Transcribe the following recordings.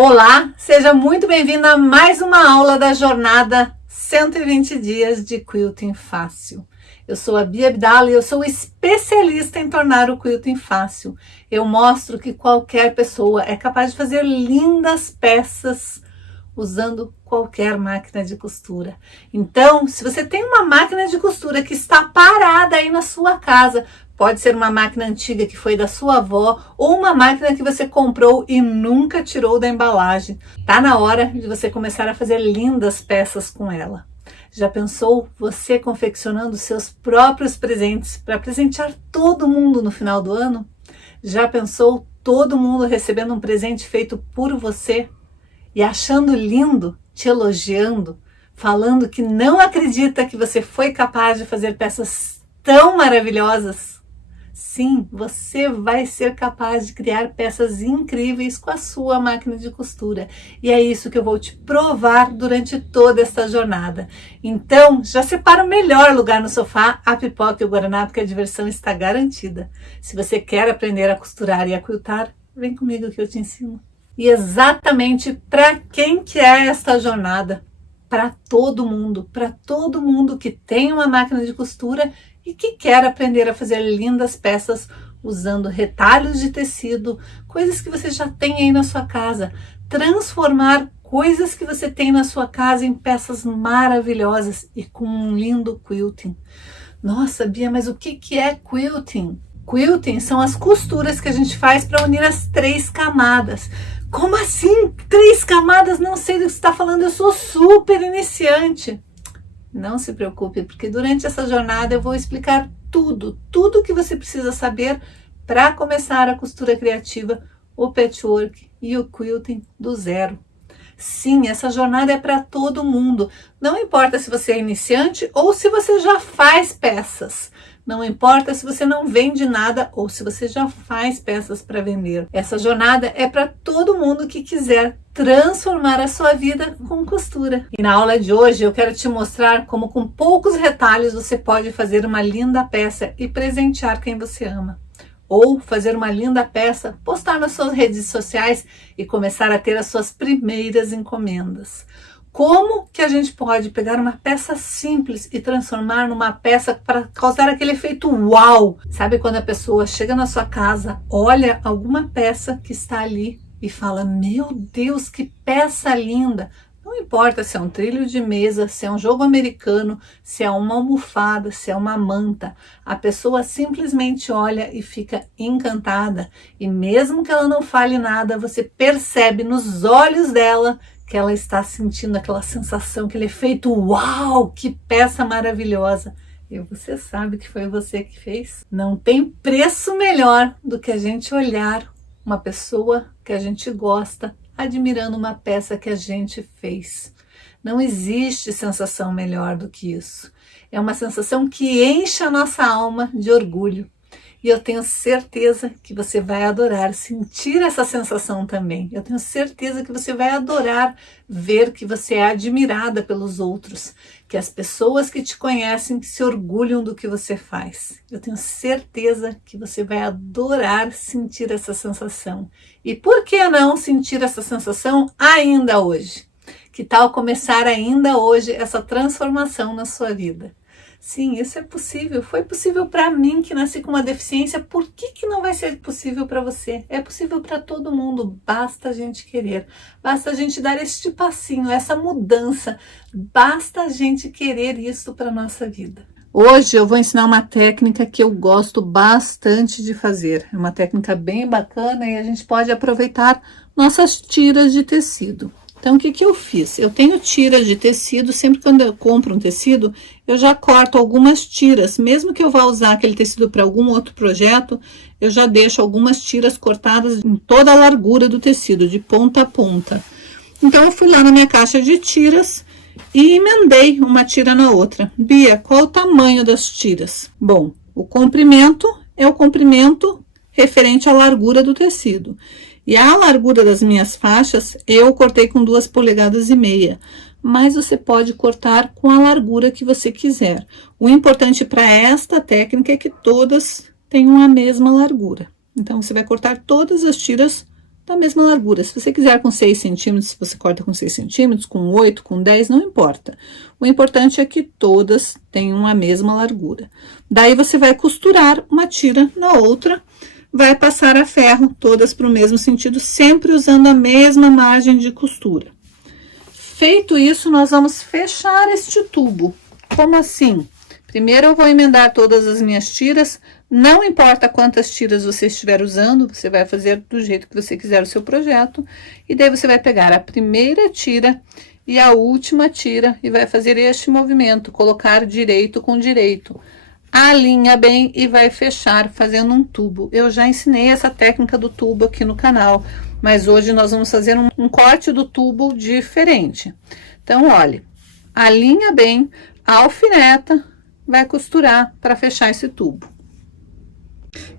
Olá, seja muito bem-vindo a mais uma aula da jornada 120 dias de quilting fácil. Eu sou a Bia Abdala e eu sou especialista em tornar o quilting fácil. Eu mostro que qualquer pessoa é capaz de fazer lindas peças usando qualquer máquina de costura. Então, se você tem uma máquina de costura que está parada aí na sua casa, pode ser uma máquina antiga que foi da sua avó ou uma máquina que você comprou e nunca tirou da embalagem. Tá na hora de você começar a fazer lindas peças com ela. Já pensou você confeccionando seus próprios presentes para presentear todo mundo no final do ano? Já pensou todo mundo recebendo um presente feito por você e achando lindo, te elogiando, falando que não acredita que você foi capaz de fazer peças tão maravilhosas? Sim, você vai ser capaz de criar peças incríveis com a sua máquina de costura. E é isso que eu vou te provar durante toda esta jornada. Então, já separa o melhor lugar no sofá, a pipoca e o guaraná, porque a diversão está garantida. Se você quer aprender a costurar e a quiltar, vem comigo que eu te ensino. E exatamente para quem que é esta jornada? Para todo mundo que tem uma máquina de costura e que quer aprender a fazer lindas peças usando retalhos de tecido, coisas que você já tem aí na sua casa, transformar coisas que você tem na sua casa em peças maravilhosas e com um lindo quilting. Nossa, Bia, mas o que é quilting? Quilting são as costuras que a gente faz para unir as 3 camadas. Como assim? 3 camadas? Não sei do que você está falando, eu sou super iniciante. Não se preocupe, porque durante essa jornada eu vou explicar tudo que você precisa saber para começar a costura criativa, o patchwork e o quilting do zero. Sim, essa jornada é para todo mundo. Não importa se você é iniciante ou se você já faz peças. Não importa se você não vende nada ou se você já faz peças para vender. Essa jornada é para todo mundo que quiser transformar a sua vida com costura. E na aula de hoje eu quero te mostrar como com poucos retalhos você pode fazer uma linda peça e presentear quem você ama. Ou fazer uma linda peça, postar nas suas redes sociais e começar a ter as suas primeiras encomendas. Como que a gente pode pegar uma peça simples e transformar numa peça para causar aquele efeito uau? Sabe quando a pessoa chega na sua casa, olha alguma peça que está ali e fala, meu Deus, que peça linda! Não importa se é um trilho de mesa, se é um jogo americano, se é uma almofada, se é uma manta. A pessoa simplesmente olha e fica encantada. E mesmo que ela não fale nada, você percebe nos olhos dela que ela está sentindo aquela sensação, aquele efeito uau, que peça maravilhosa. E você sabe que foi você que fez? Não tem preço melhor do que a gente olhar uma pessoa que a gente gosta admirando uma peça que a gente fez. Não existe sensação melhor do que isso. É uma sensação que enche a nossa alma de orgulho. E eu tenho certeza que você vai adorar sentir essa sensação também. Eu tenho certeza que você vai adorar ver que você é admirada pelos outros, que as pessoas que te conhecem se orgulham do que você faz. Eu tenho certeza que você vai adorar sentir essa sensação. E por que não sentir essa sensação ainda hoje? Que tal começar ainda hoje essa transformação na sua vida? Sim, isso é possível. Foi possível para mim que nasci com uma deficiência. Por que não vai ser possível para você? É possível para todo mundo. Basta a gente querer. Basta a gente dar este passinho, essa mudança. Basta a gente querer isso para nossa vida. Hoje eu vou ensinar uma técnica que eu gosto bastante de fazer. É uma técnica bem bacana e a gente pode aproveitar nossas tiras de tecido. Então, o que eu fiz? Eu tenho tiras de tecido, sempre quando eu compro um tecido, eu já corto algumas tiras. Mesmo que eu vá usar aquele tecido para algum outro projeto, eu já deixo algumas tiras cortadas em toda a largura do tecido, de ponta a ponta. Então, eu fui lá na minha caixa de tiras e emendei uma tira na outra. Bia, qual é o tamanho das tiras? Bom, o comprimento é o comprimento referente à largura do tecido. E a largura das minhas faixas, eu cortei com 2,5 polegadas, mas você pode cortar com a largura que você quiser. O importante para esta técnica é que todas tenham a mesma largura. Então, você vai cortar todas as tiras da mesma largura. Se você quiser com 6 centímetros, você corta com 6 centímetros, com 8, com 10, não importa. O importante é que todas tenham a mesma largura. Daí, você vai costurar uma tira na outra, vai passar a ferro, todas para o mesmo sentido, sempre usando a mesma margem de costura. Feito isso, nós vamos fechar este tubo. Como assim? Primeiro eu vou emendar todas as minhas tiras, não importa quantas tiras você estiver usando, você vai fazer do jeito que você quiser o seu projeto, e daí você vai pegar a primeira tira e a última tira e vai fazer este movimento, colocar direito com direito. Alinha bem e vai fechar fazendo um tubo. Eu já ensinei essa técnica do tubo aqui no canal, mas hoje nós vamos fazer um corte do tubo diferente. Então, olha, alinha bem, alfineta, vai costurar para fechar esse tubo.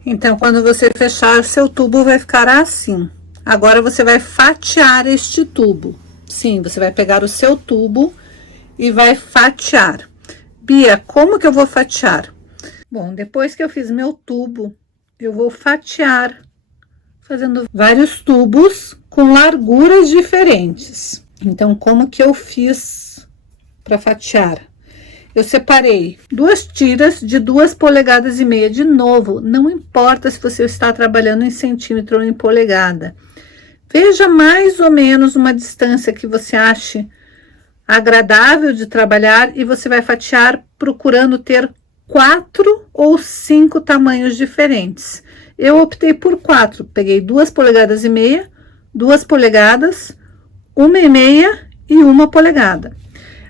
Então, quando você fechar, seu tubo vai ficar assim. Agora, você vai fatiar este tubo. Sim, você vai pegar o seu tubo e vai fatiar. Bia, como que eu vou fatiar? Bom, depois que eu fiz meu tubo, eu vou fatiar, fazendo vários tubos com larguras diferentes. Então, como que eu fiz para fatiar? Eu separei 2 tiras de 2,5 polegadas. De novo, não importa se você está trabalhando em centímetro ou em polegada. Veja mais ou menos uma distância que você ache agradável de trabalhar e você vai fatiar procurando ter 4 ou 5 tamanhos diferentes. Eu optei por 4, peguei 2,5 polegadas, 2 polegadas, 1,5 e 1 polegada.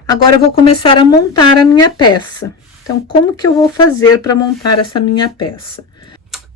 Agora eu vou começar a montar a minha peça. Então, como que eu vou fazer para montar essa minha peça?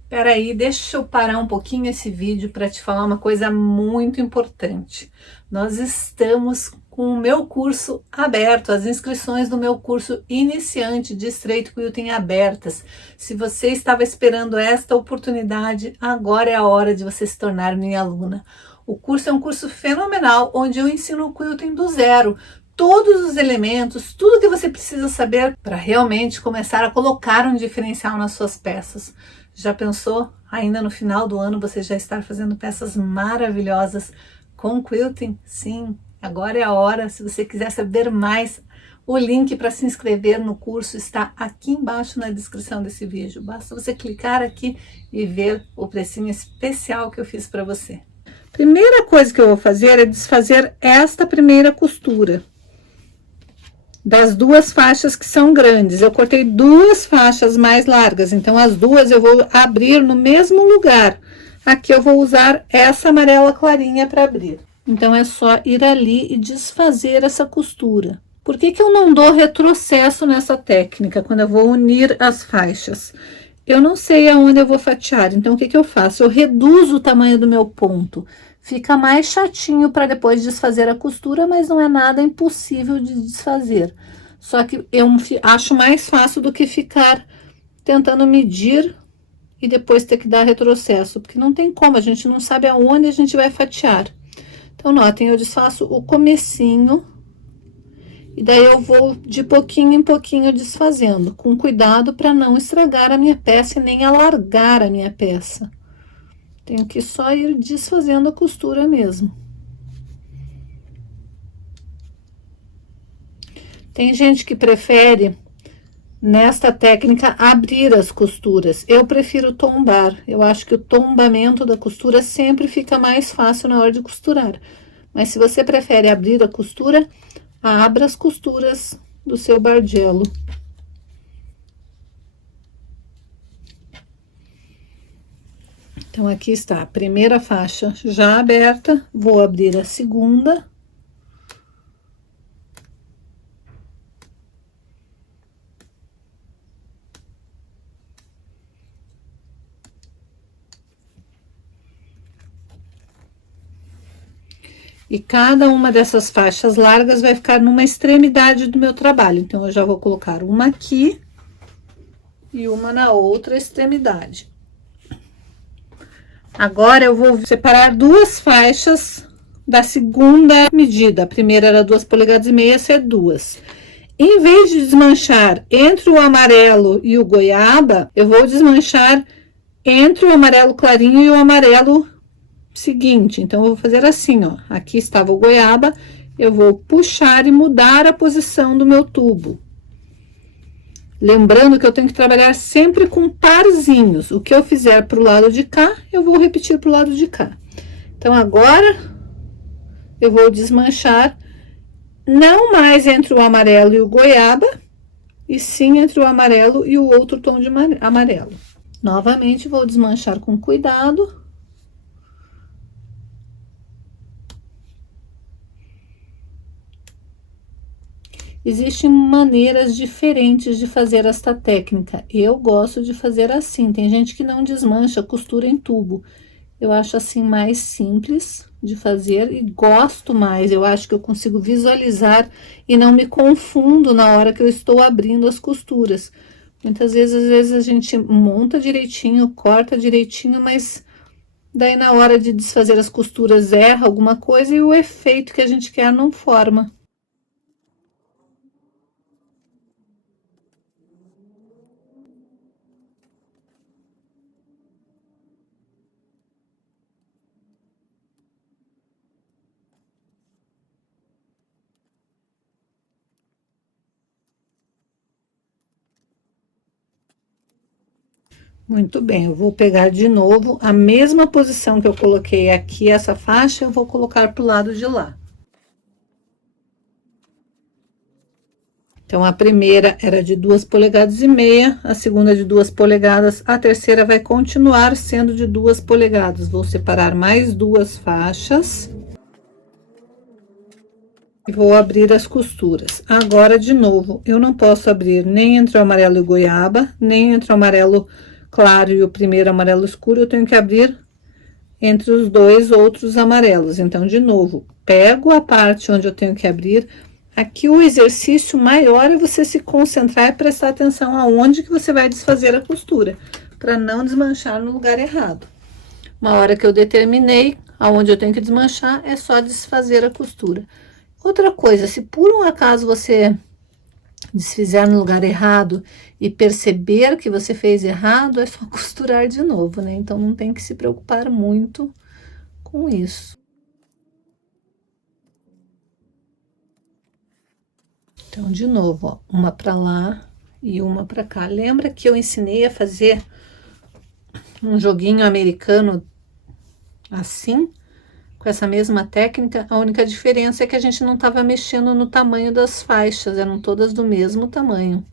Peraí, deixa eu parar um pouquinho esse vídeo para te falar uma coisa muito importante. Nós estamos com o meu curso aberto, as inscrições do meu curso iniciante de Straight Quilting abertas. Se você estava esperando esta oportunidade, agora é a hora de você se tornar minha aluna. O curso é um curso fenomenal, onde eu ensino o quilting do zero. Todos os elementos, tudo que você precisa saber para realmente começar a colocar um diferencial nas suas peças. Já pensou? Ainda no final do ano você já estar fazendo peças maravilhosas com quilting? Sim, agora é a hora. Se você quiser saber mais, o link para se inscrever no curso está aqui embaixo na descrição desse vídeo. Basta você clicar aqui e ver o precinho especial que eu fiz para você. Primeira coisa que eu vou fazer é desfazer esta primeira costura das 2 faixas que são grandes. Eu cortei 2 faixas mais largas, então as 2 eu vou abrir no mesmo lugar. Aqui eu vou usar essa amarela clarinha para abrir. Então é só ir ali e desfazer essa costura. Por que que eu não dou retrocesso nessa técnica quando eu vou unir as faixas? Eu não sei aonde eu vou fatiar, então o que que eu faço? Eu reduzo o tamanho do meu ponto. Fica mais chatinho para depois desfazer a costura, mas não é nada impossível de desfazer. Só que eu acho mais fácil do que ficar tentando medir e depois ter que dar retrocesso, porque não tem como, a gente não sabe aonde a gente vai fatiar. Então, notem, eu desfaço o comecinho e daí eu vou de pouquinho em pouquinho desfazendo, com cuidado para não estragar a minha peça e nem alargar a minha peça. Tenho que só ir desfazendo a costura mesmo. Tem gente que prefere, nesta técnica, abrir as costuras. Eu prefiro tombar. Eu acho que o tombamento da costura sempre fica mais fácil na hora de costurar. Mas se você prefere abrir a costura, abra as costuras do seu bardelo. Então, aqui está a primeira faixa já aberta, vou abrir a segunda. E cada uma dessas faixas largas vai ficar numa extremidade do meu trabalho. Então, eu já vou colocar uma aqui e uma na outra extremidade. Agora, eu vou separar 2 faixas da segunda medida. A primeira era 2,5 polegadas, essa é 2. Em vez de desmanchar entre o amarelo e o goiaba, eu vou desmanchar entre o amarelo clarinho e o amarelo seguinte. Então, eu vou fazer assim, ó. Aqui estava o goiaba, eu vou puxar e mudar a posição do meu tubo. Lembrando que eu tenho que trabalhar sempre com parzinhos. O que eu fizer para o lado de cá, eu vou repetir para o lado de cá. Então, agora, eu vou desmanchar, não mais entre o amarelo e o goiaba, e sim entre o amarelo e o outro tom de amarelo. Novamente, vou desmanchar com cuidado. Existem maneiras diferentes de fazer esta técnica. Eu gosto de fazer assim. Tem gente que não desmancha, costura em tubo. Eu acho assim mais simples de fazer e gosto mais. Eu acho que eu consigo visualizar e não me confundo na hora que eu estou abrindo as costuras. Muitas vezes, às vezes a gente monta direitinho, corta direitinho, mas daí na hora de desfazer as costuras erra alguma coisa e o efeito que a gente quer não forma. Muito bem, eu vou pegar de novo a mesma posição que eu coloquei aqui, essa faixa, eu vou colocar pro lado de lá. Então, a primeira era de 2,5 polegadas, a segunda de 2 polegadas, a terceira vai continuar sendo de 2 polegadas. Vou separar mais 2 faixas. E vou abrir as costuras. Agora, de novo, eu não posso abrir nem entre o amarelo e o goiaba, nem entre o amarelo claro e o primeiro amarelo escuro, eu tenho que abrir entre os dois outros amarelos. Então, de novo, pego a parte onde eu tenho que abrir. Aqui o exercício maior é você se concentrar e prestar atenção aonde que você vai desfazer a costura, para não desmanchar no lugar errado. Uma hora que eu determinei aonde eu tenho que desmanchar, é só desfazer a costura. Outra coisa, se por um acaso você desfizer no lugar errado e perceber que você fez errado, é só costurar de novo, né? Então, não tem que se preocupar muito com isso. Então, de novo, ó, uma para lá e uma para cá. Lembra que eu ensinei a fazer um joguinho americano assim? Com essa mesma técnica, a única diferença é que a gente não estava mexendo no tamanho das faixas, eram todas do mesmo tamanho.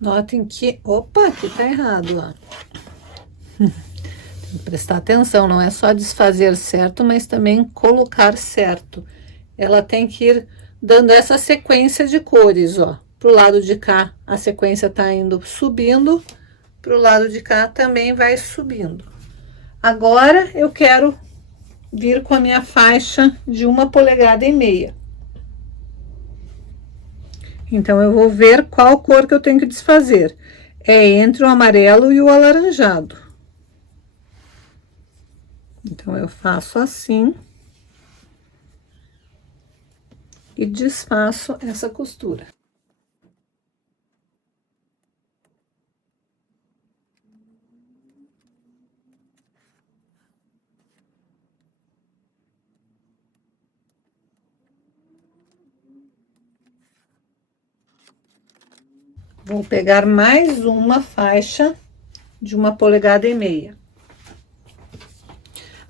Notem que, opa, aqui tá errado, ó. Tem que prestar atenção, não é só desfazer certo, mas também colocar certo. Ela tem que ir dando essa sequência de cores, ó. Pro lado de cá, a sequência tá indo subindo, pro lado de cá também vai subindo. Agora, eu quero vir com a minha faixa de 1,5 polegadas. Então, eu vou ver qual cor que eu tenho que desfazer. É entre o amarelo e o alaranjado. Então, eu faço assim. E desfaço essa costura. Vou pegar mais uma faixa de 1,5 polegadas.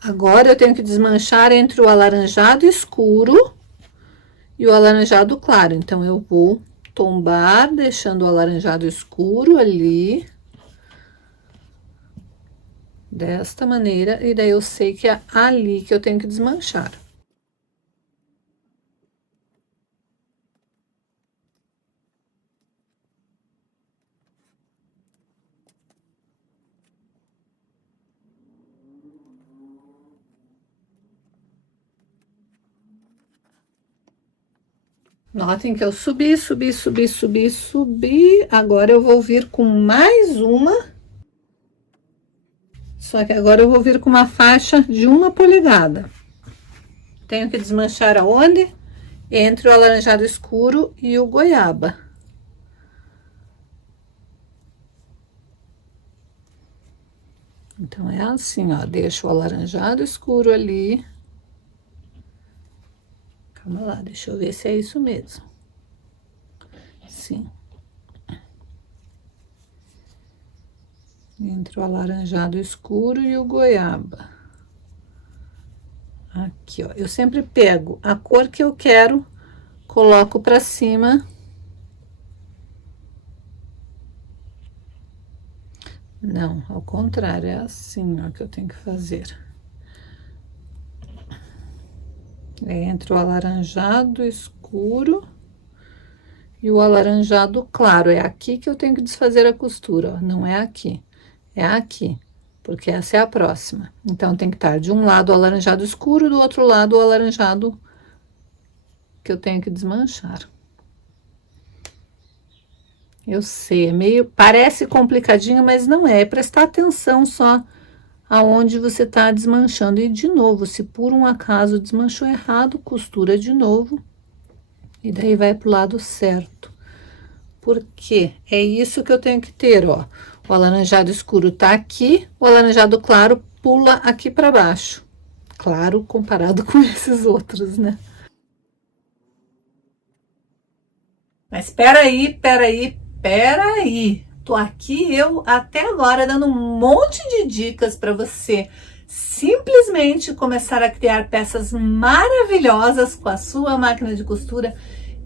Agora, eu tenho que desmanchar entre o alaranjado escuro e o alaranjado claro. Então, eu vou tombar, deixando o alaranjado escuro ali. Desta maneira, e daí eu sei que é ali que eu tenho que desmanchar. Notem que eu subi, subi, subi, subi, subi. Agora eu vou vir com mais uma. Só que agora eu vou vir com uma faixa de 1 polegada. Tenho que desmanchar aonde? Entre o alaranjado escuro e o goiaba. Então, é assim, ó, deixa o alaranjado escuro ali. Calma lá, deixa eu ver se é isso mesmo. Sim. Entre o alaranjado escuro e o goiaba. Aqui, ó, eu sempre pego a cor que eu quero, coloco pra cima. Não, ao contrário, é assim, ó, que eu tenho que fazer. É entre o alaranjado escuro e o alaranjado claro. É aqui que eu tenho que desfazer a costura, ó, não é aqui. É aqui, porque essa é a próxima. Então, tem que estar de um lado o alaranjado escuro, do outro lado o alaranjado que eu tenho que desmanchar. Eu sei, é meio, parece complicadinho, mas não é. É prestar atenção só aonde você tá desmanchando. E de novo, se por um acaso desmanchou errado, costura de novo. E daí vai pro lado certo. Porque é isso que eu tenho que ter, ó. O alaranjado escuro tá aqui, o alaranjado claro pula aqui para baixo. Claro, comparado com esses outros, né? Mas peraí. Tô aqui eu até agora dando um monte de dicas para você simplesmente começar a criar peças maravilhosas com a sua máquina de costura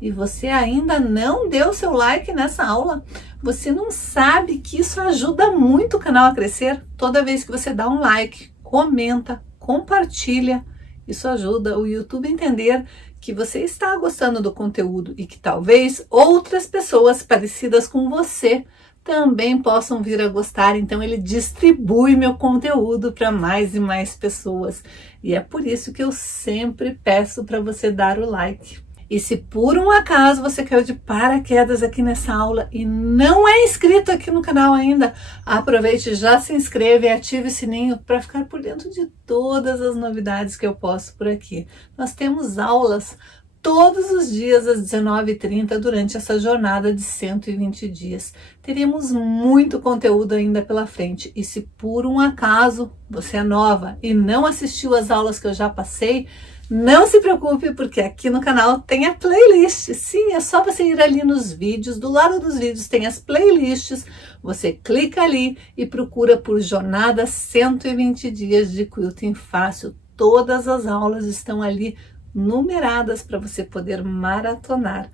e você ainda não deu seu like nessa aula. Você não sabe que isso ajuda muito o canal a crescer? Toda vez que você dá um like, comenta, compartilha, isso ajuda o YouTube a entender que você está gostando do conteúdo e que talvez outras pessoas parecidas com você também possam vir a gostar. Então ele distribui meu conteúdo para mais e mais pessoas. E é por isso que eu sempre peço para você dar o like. E se por um acaso você caiu de paraquedas aqui nessa aula e não é inscrito aqui no canal ainda, aproveite, já se inscreva e ative o sininho para ficar por dentro de todas as novidades que eu posto por aqui. Nós temos aulas todos os dias às 19h30 durante essa jornada de 120 dias. Teremos muito conteúdo ainda pela frente. E se por um acaso você é nova e não assistiu às aulas que eu já passei, não se preocupe, porque aqui no canal tem a playlist. Sim, é só você ir ali nos vídeos, do lado dos vídeos tem as playlists, você clica ali e procura por Jornada 120 Dias de Quilting Fácil. Todas as aulas estão ali numeradas para você poder maratonar.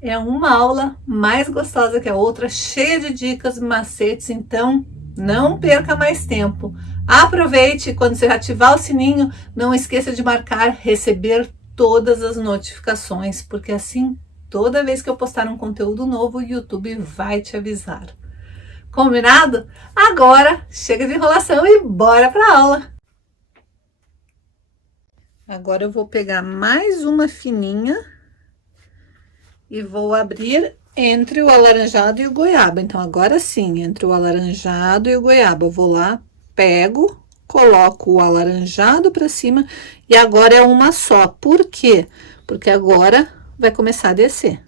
É uma aula mais gostosa que a outra, cheia de dicas, macetes, então não perca mais tempo. Aproveite, quando você ativar o sininho, não esqueça de marcar receber todas as notificações, porque assim, toda vez que eu postar um conteúdo novo, o YouTube vai te avisar. Combinado? Agora, chega de enrolação e bora para a aula! Agora eu vou pegar mais uma fininha e vou abrir entre o alaranjado e o goiaba. Então, agora sim, entre o alaranjado e o goiaba, eu vou lá, pego, coloco o alaranjado para cima e agora é uma só. Por quê? Porque agora vai começar a descer.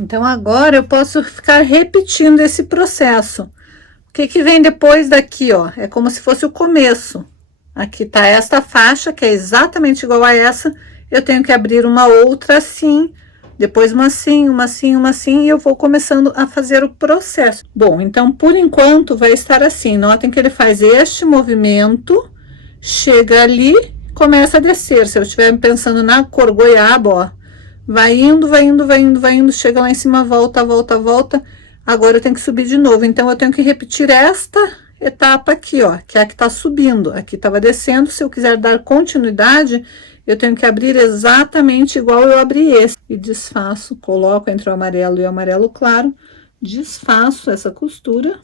Então, agora eu posso ficar repetindo esse processo. O que que vem depois daqui, ó? É como se fosse o começo. Aqui tá esta faixa, que é exatamente igual a essa. Eu tenho que abrir uma outra assim, depois uma assim, uma assim, uma assim, e eu vou começando a fazer o processo. Bom, então, por enquanto, vai estar assim. Notem que ele faz este movimento, chega ali, começa a descer. Se eu estiver pensando na cor goiaba, ó, vai indo, vai indo, vai indo, vai indo, chega lá em cima, volta, volta, volta. Agora eu tenho que subir de novo, então eu tenho que repetir esta etapa aqui, ó, que é a que tá subindo. Aqui tava descendo, se eu quiser dar continuidade, eu tenho que abrir exatamente igual eu abri esse. E desfaço, coloco entre o amarelo e o amarelo claro, desfaço essa costura.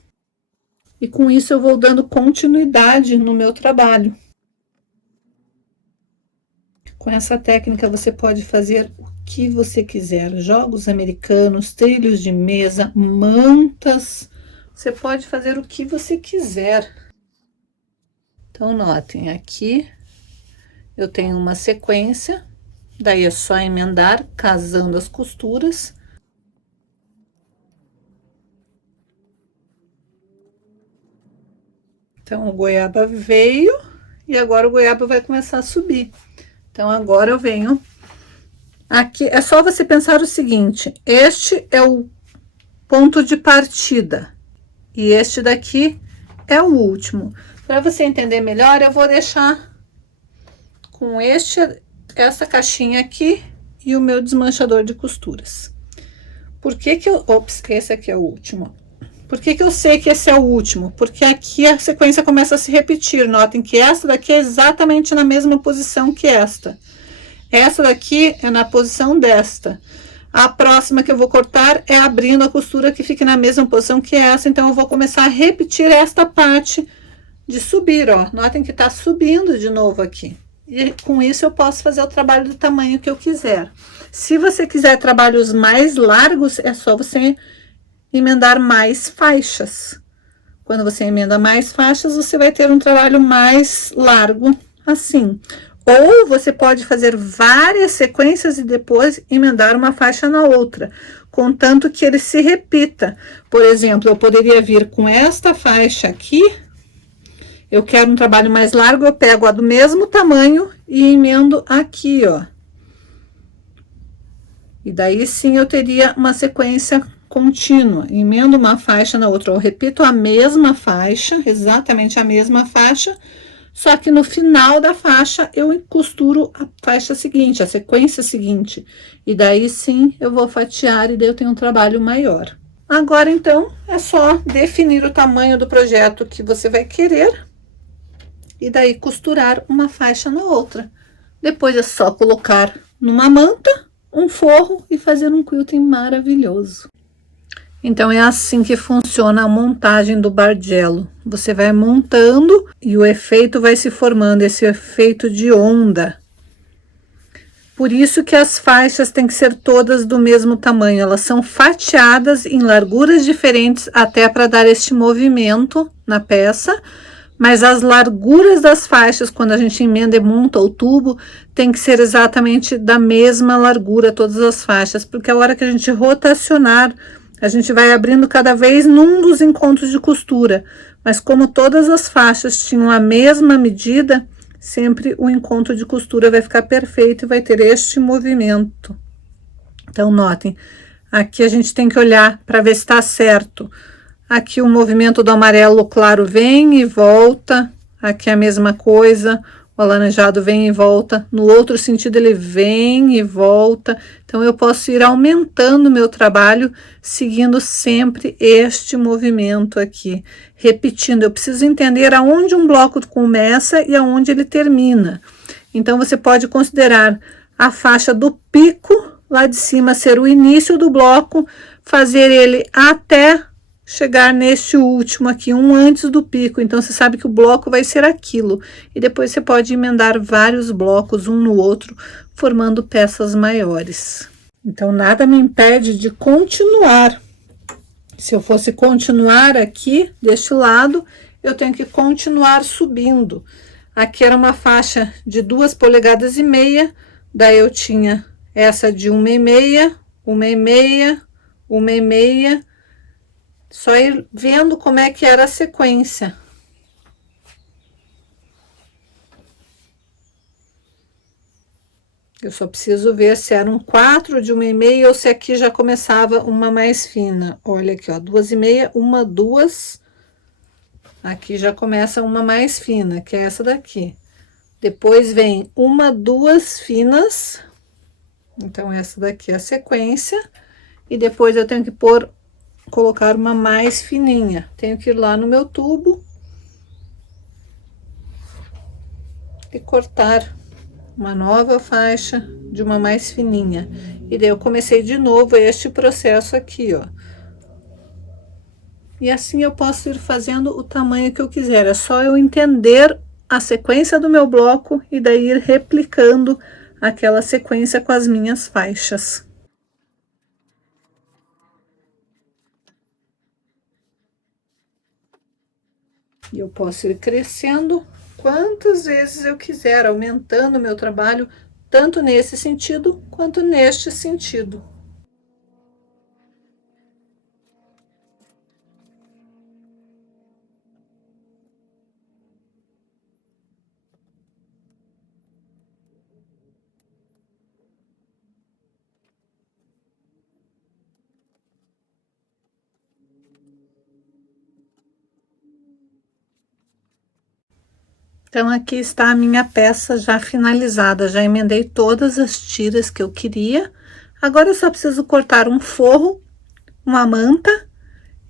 E com isso eu vou dando continuidade no meu trabalho. Com essa técnica você pode fazer o que você quiser, jogos americanos, trilhos de mesa, mantas, você pode fazer o que você quiser. Então, notem, aqui eu tenho uma sequência, Daí é só emendar, casando as costuras. Então, o goiaba veio e agora o goiaba vai começar a subir. Então, agora eu venho aqui. É só você pensar o seguinte: este é o ponto de partida e este daqui é o último. Para você entender melhor, eu vou deixar com essa caixinha aqui e o meu desmanchador de costuras. Por que que eu... Ops, esse aqui é o último. Por que que eu sei que esse é o último? Porque aqui a sequência começa a se repetir. Notem que essa daqui é exatamente na mesma posição que esta. Essa daqui é na posição desta. A próxima que eu vou cortar é abrindo a costura que fique na mesma posição que essa. Então, eu vou começar a repetir esta parte de subir, ó. Notem que tá subindo de novo aqui. E com isso eu posso fazer o trabalho do tamanho que eu quiser. Se você quiser trabalhos mais largos, é só você emendar mais faixas. Quando você emenda mais faixas, você vai ter um trabalho mais largo, assim. Ou você pode fazer várias sequências e depois emendar uma faixa na outra, contanto que ele se repita. Por exemplo, eu poderia vir com esta faixa aqui. Eu quero um trabalho mais largo, eu pego a do mesmo tamanho e emendo aqui, ó. E daí sim eu teria uma sequência contínua. Emendo uma faixa na outra, eu repito a mesma faixa, exatamente a mesma faixa, só que no final da faixa eu costuro a faixa seguinte, a sequência seguinte. E daí sim eu vou fatiar e daí eu tenho um trabalho maior. Agora então é só definir o tamanho do projeto que você vai querer e daí costurar uma faixa na outra. Depois é só colocar numa manta, um forro e fazer um quilting maravilhoso. Então é assim que funciona a montagem do Bargello. Você vai montando e o efeito vai se formando, esse efeito de onda. Por isso que as faixas têm que ser todas do mesmo tamanho, elas são fatiadas em larguras diferentes até para dar este movimento na peça. Mas as larguras das faixas, quando a gente emenda e monta o tubo, tem que ser exatamente da mesma largura, todas as faixas, porque a hora que a gente rotacionar, a gente vai abrindo cada vez num dos encontros de costura. Mas como todas as faixas tinham a mesma medida, sempre o encontro de costura vai ficar perfeito e vai ter este movimento. Então, notem, aqui a gente tem que olhar para ver se está certo. Aqui o movimento do amarelo claro vem e volta, aqui a mesma coisa, o alaranjado vem e volta, no outro sentido ele vem e volta, então eu posso ir aumentando o meu trabalho, seguindo sempre este movimento aqui, repetindo. Eu preciso entender aonde um bloco começa e aonde ele termina. Então você pode considerar a faixa do pico, lá de cima ser o início do bloco, fazer ele até chegar neste último aqui, um antes do pico. Então você sabe que o bloco vai ser aquilo e depois você pode emendar vários blocos um no outro, formando peças maiores. Então nada me impede de continuar. Se eu fosse continuar aqui deste lado, eu tenho que continuar subindo. Aqui era uma faixa de 2,5 polegadas, daí eu tinha essa de 1,5, 1,5, 1,5. Só ir vendo como é que era a sequência. Eu só preciso ver se eram 4 de 1,5 ou se aqui já começava uma mais fina. Olha aqui, ó, 2,5, 1, 2. Aqui já começa uma mais fina, que é essa daqui. Depois vem 1, 2 finas. Então, essa daqui é a sequência. E depois eu tenho que colocar uma mais fininha. Tenho que ir lá no meu tubo e cortar uma nova faixa de uma mais fininha. E daí eu comecei de novo este processo aqui, ó. E assim eu posso ir fazendo o tamanho que eu quiser. É só eu entender a sequência do meu bloco e daí ir replicando aquela sequência com as minhas faixas. E eu posso ir crescendo quantas vezes eu quiser, aumentando o meu trabalho tanto nesse sentido quanto neste sentido. Então aqui está a minha peça já finalizada, já emendei todas as tiras que eu queria. Agora eu só preciso cortar um forro, uma manta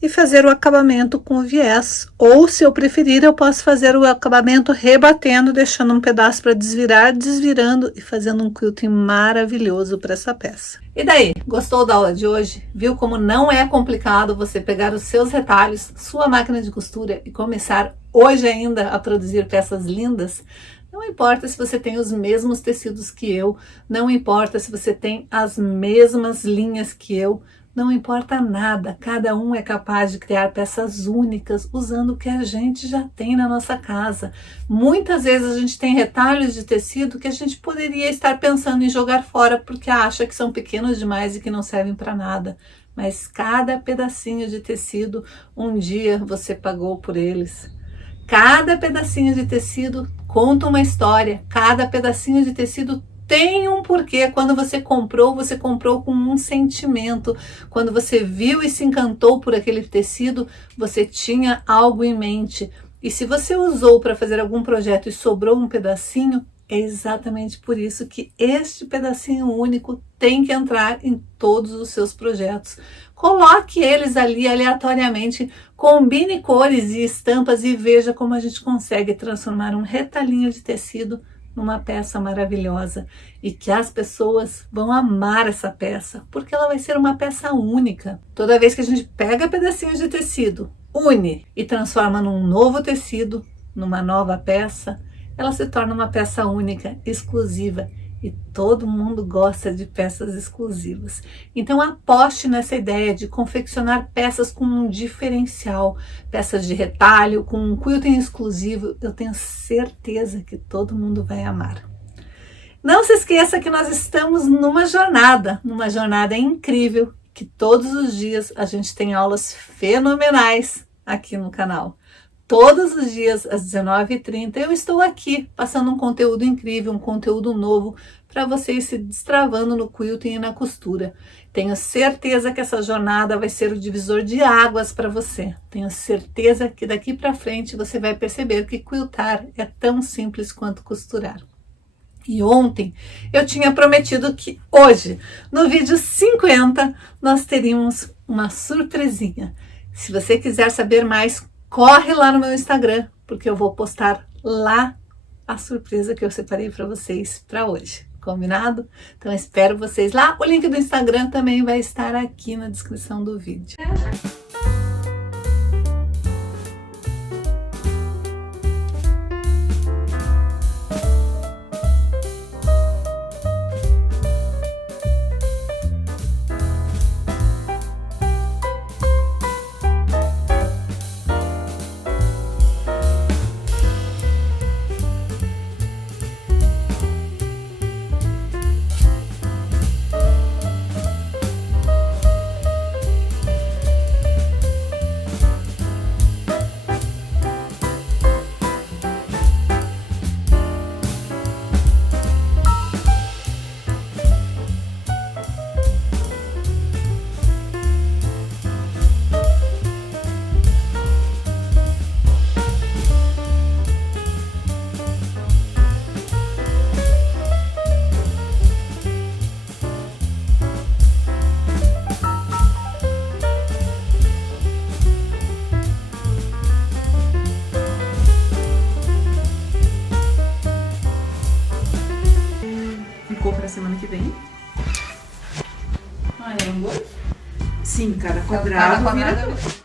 e fazer o acabamento com viés. Ou, se eu preferir, eu posso fazer o acabamento rebatendo, deixando um pedaço para desvirar, desvirando e fazendo um quilting maravilhoso para essa peça. E daí, gostou da aula de hoje? Viu como não é complicado você pegar os seus retalhos, sua máquina de costura e começar hoje ainda a produzir peças lindas? Não importa se você tem os mesmos tecidos que eu, não importa se você tem as mesmas linhas que eu, não importa nada, cada um é capaz de criar peças únicas usando o que a gente já tem na nossa casa. Muitas vezes a gente tem retalhos de tecido que a gente poderia estar pensando em jogar fora porque acha que são pequenos demais e que não servem para nada. Mas cada pedacinho de tecido, um dia você pagou por eles. Cada pedacinho de tecido conta uma história, cada pedacinho de tecido tem um porquê. Quando você comprou com um sentimento. Quando você viu e se encantou por aquele tecido, você tinha algo em mente. E se você usou para fazer algum projeto e sobrou um pedacinho, é exatamente por isso que este pedacinho único tem que entrar em todos os seus projetos. Coloque eles ali aleatoriamente, combine cores e estampas e veja como a gente consegue transformar um retalhinho de tecido numa peça maravilhosa, e que as pessoas vão amar essa peça, porque ela vai ser uma peça única. Toda vez que a gente pega pedacinhos de tecido, une e transforma num novo tecido, numa nova peça, ela se torna uma peça única, exclusiva, e todo mundo gosta de peças exclusivas. Então aposte nessa ideia de confeccionar peças com um diferencial, peças de retalho, com um quilting exclusivo. Eu tenho certeza que todo mundo vai amar. Não se esqueça que nós estamos numa jornada incrível, que todos os dias a gente tem aulas fenomenais aqui no canal. Todos os dias, às 19h30, eu estou aqui, passando um conteúdo incrível, um conteúdo novo, para vocês se destravando no quilting e na costura. Tenho certeza que essa jornada vai ser o divisor de águas para você. Tenho certeza que daqui para frente você vai perceber que quiltar é tão simples quanto costurar. E ontem eu tinha prometido que hoje, no vídeo 50, nós teríamos uma surpresinha. Se você quiser saber mais, corre lá no meu Instagram, porque eu vou postar lá a surpresa que eu separei para vocês para hoje. Combinado? Então espero vocês lá. O link do Instagram também vai estar aqui na descrição do vídeo. Pra semana que vem. Ah, é um gol? Sim, cada quadrado vira